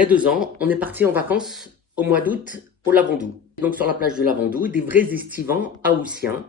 Il y a 2 ans, on est parti en vacances au mois d'août au Lavandou. Donc sur la plage du Lavandou, des vrais estivants haussiens,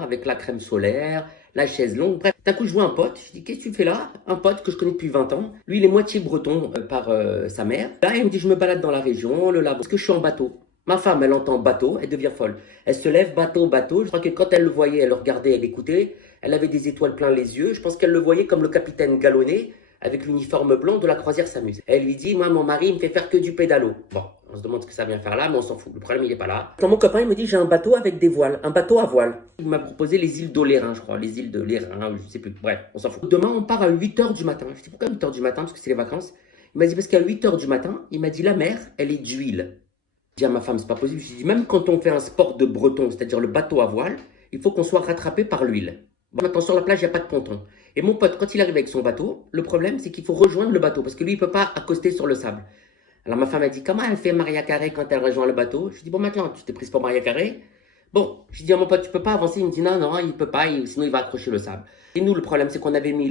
avec la crème solaire, la chaise longue. Bref, d'un coup, je vois un pote. Je dis, qu'est-ce que tu fais là? Un pote que je connais depuis 20 ans. Lui, il est moitié breton par sa mère. Là, il me dit, je me balade dans la région, le Lavandou. Parce que je suis en bateau. Ma femme, elle entend bateau, elle devient folle. Elle se lève, bateau, bateau. Je crois que quand elle le voyait, elle le regardait, elle écoutait. Elle avait des étoiles plein les yeux. Je pense qu'elle le voyait comme le capitaine Galonnet avec l'uniforme blanc de la croisière s'amuse. Elle lui dit, moi, mon mari, il me fait faire que du pédalo. Bon, on se demande ce que ça vient faire là, mais on s'en fout. Le problème, il n'est pas là. Quand mon copain, il me dit, j'ai un bateau avec des voiles, un bateau à voile. Il m'a proposé les îles d'Olérin, je crois, les îles de Lérin, je sais plus. Bref, on s'en fout. Demain, on part à 8 h du matin. Je dis, pourquoi 8 h du matin? Parce que c'est les vacances. Il m'a dit, parce qu'à 8 h du matin, il m'a dit, la mer, elle est d'huile. Je dis à ma femme, c'est pas possible. Je dis, même quand on fait un sport de breton, c'est-à-dire le bateau à voile, il faut qu'on soit rattrapé par l'huile. Bon, maintenant, sur la plage, il n'y a pas de ponton. Et mon pote, quand il arrive avec son bateau, le problème, c'est qu'il faut rejoindre le bateau parce que lui, il ne peut pas accoster sur le sable. Alors ma femme a dit, comment elle fait Maria Carré quand elle rejoint le bateau? Je dis, bon, maintenant, tu t'es prise pour Maria Carré? Bon, je dis à mon pote, tu peux pas avancer. Il me dit, non, non, il peut pas, sinon il va accrocher le sable. Et nous, le problème, c'est qu'on avait mis,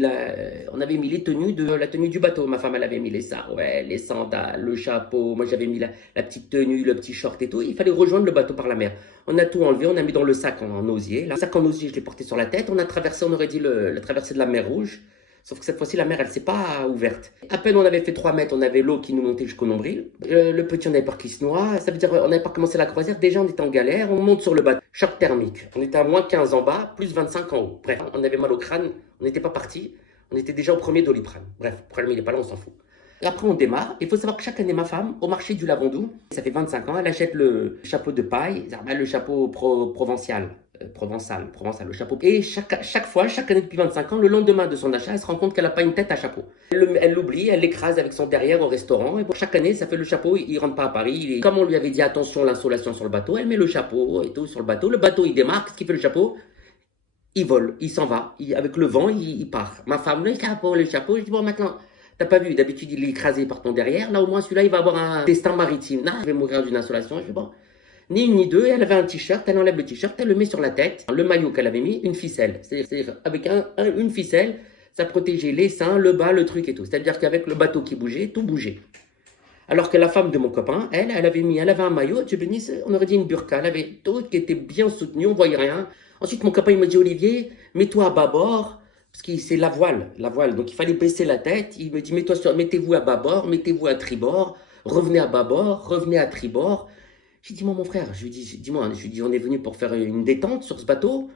on avait mis les tenues la tenue du bateau. Ma femme, elle avait mis les sarouels, les sandales, le chapeau. Moi, j'avais mis la petite tenue, le petit short et tout. Il fallait rejoindre le bateau par la mer. On a tout enlevé, on a mis dans le sac en osier. Le sac en osier, je l'ai porté sur la tête. On a traversé, on aurait dit la traversée de la mer Rouge. Sauf que cette fois-ci, la mer, elle ne s'est pas ouverte. À peine on avait fait 3 mètres, on avait l'eau qui nous montait jusqu'au nombril. Le petit, on avait peur qu'il se noie. Ça veut dire on n'avait pas commencé la croisière. Déjà, on était en galère. On monte sur le bateau. Choc thermique. On était à moins 15 en bas, plus 25 en haut. Bref, on avait mal au crâne. On n'était pas parti. On était déjà au premier Doliprane. Bref, le problème, il n'est pas là, on s'en fout. Et après, on démarre. Il faut savoir que chaque année, ma femme, au marché du Lavandou, ça fait 25 ans, elle achète le chapeau de paille, le chapeau provençal, le chapeau. Et chaque fois, chaque année depuis 25 ans, le lendemain de son achat, elle se rend compte qu'elle n'a pas une tête à chapeau. Elle l'oublie, elle l'écrase avec son derrière au restaurant. Et bon, chaque année, ça fait le chapeau, il ne rentre pas à Paris. Comme on lui avait dit, attention, l'insolation sur le bateau, elle met le chapeau et tout sur le bateau. Le bateau, il démarre. Qu'est-ce qu'il fait le chapeau? Il vole, il s'en va. Avec le vent, il part. Ma femme, le chapeau, le chapeau. Je dis, bon, maintenant, t'as pas vu, d'habitude, il est écrasé par ton derrière. Là, au moins, celui-là, il va avoir un destin maritime. Là, il va mourir d'une insolation. Je dis, bon, ni une ni deux. Elle avait un t-shirt, elle enlève le t-shirt, elle le met sur la tête. Le maillot qu'elle avait mis, une ficelle. C'est-à-dire, avec une ficelle, ça protégeait les seins, le bas, le truc et tout. C'est-à-dire qu'avec le bateau qui bougeait, tout bougeait. Alors que la femme de mon copain, elle avait un maillot, tu bénis, on aurait dit une burqa, elle avait tout qui était bien soutenu, on voyait rien. Ensuite, mon copain, il me dit, Olivier, mets-toi à bâbord, parce que c'est la voile, donc il fallait baisser la tête. Il me dit, mettez-vous à bâbord, mettez-vous à tribord, revenez à bâbord, revenez à tribord. J'ai dit, moi, mon frère, je lui dis, dis-moi, je lui dis, on est venu pour faire une détente sur ce bateau,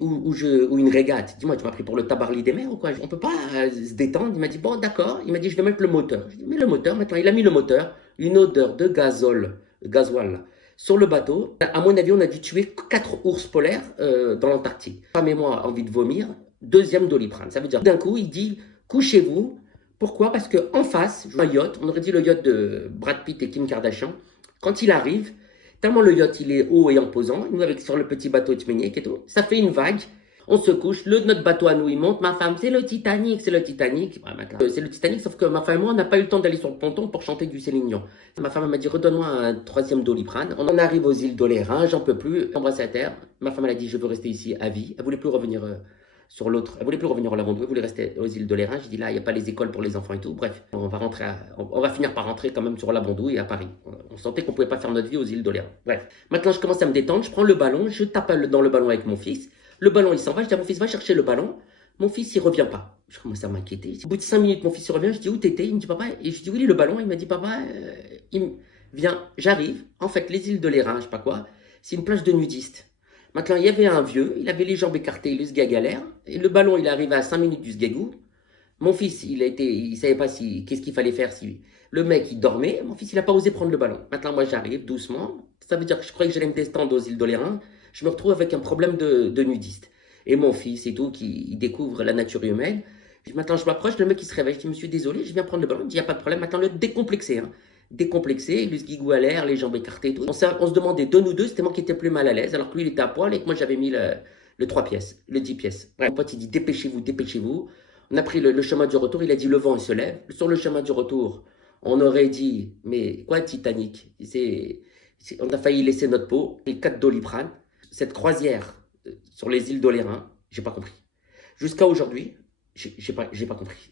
ou une régate. Dis-moi, tu m'as pris pour le tabarly des mers ou quoi? On peut pas se détendre. Il m'a dit, bon, d'accord. Il m'a dit, je vais mettre le moteur. Je dis, mets le moteur. Maintenant, il a mis le moteur. Une odeur de gasoil, là, sur le bateau. À mon avis, on a dû tuer 4 ours polaires dans l'Antarctique. Femme et moi, envie de vomir. Deuxième Doliprane. Ça veut dire, d'un coup, il dit, couchez-vous. Pourquoi? Parce qu'en face, un yacht, on aurait dit le yacht de Brad Pitt et Kim Kardashian, quand il arrive, tellement le yacht il est haut et imposant, nous avec sur le petit bateau Tchméniek et tout, ça fait une vague, on se couche, notre bateau à nous il monte, ma femme c'est le Titanic, c'est le Titanic, ouais, c'est le Titanic, sauf que ma femme et moi on n'a pas eu le temps d'aller sur le ponton pour chanter du Céline Dion. Ma femme m'a dit redonne-moi un troisième Doliprane, on en arrive aux îles d'Olérin, j'en peux plus, embrasser à terre, ma femme elle a dit je veux rester ici à vie, elle voulait plus revenir sur l'autre. Elle voulait plus revenir au Lavandou, elle voulait rester aux îles de l'Airain. J'ai dit là, il n'y a pas les écoles pour les enfants et tout. Bref, on va finir par rentrer quand même sur Lavandou et à Paris. On sentait qu'on ne pouvait pas faire notre vie aux îles de l'Airain. Bref, maintenant je commence à me détendre, je prends le ballon, je tape dans le ballon avec mon fils. Le ballon il s'en va, je dis à mon fils va chercher le ballon. Mon fils il revient pas. Je commence à m'inquiéter. Au bout de 5 minutes, mon fils il revient, je dis où t'étais? Il me dit papa, et je dis oui, le ballon. Il m'a dit papa, viens, j'arrive. En fait, les îles de l'Airain, je sais pas quoi, c'est une plage de nudistes. Maintenant, il y avait un vieux, il avait les jambes écartées, il se galère, et le ballon, il est arrivé à 5 minutes du sgagou. Mon fils, il savait pas qu'est-ce qu'il fallait faire si le mec, il dormait. Mon fils, il n'a pas osé prendre le ballon. Maintenant, moi, j'arrive doucement. Ça veut dire que je croyais que j'allais me descendre aux îles d'Olérin. Je me retrouve avec un problème de nudiste. Et mon fils et tout, il découvre la nature humaine. Maintenant, je m'approche, le mec, il se réveille. Je dis, monsieur, désolé, je viens prendre le ballon. Il dit, il n'y a pas de problème. Maintenant, le décomplexé, hein. Décomplexé, le sgigou à l'air, les jambes écartées et tout. On se demandait, de nous deux, c'était moi qui étais plus mal à l'aise, alors que lui, il était à poil et que moi, j'avais mis le 3 pièces, le 10 pièces. Bref, mon pote, il dit, dépêchez-vous, dépêchez-vous. On a pris le chemin du retour, il a dit, le vent, il se lève. Sur le chemin du retour, on aurait dit, mais quoi, Titanic? On a failli laisser notre peau. Et 4 Doliprane. Cette croisière sur les îles d'Olérin, j'ai pas compris. Jusqu'à aujourd'hui, j'ai pas compris.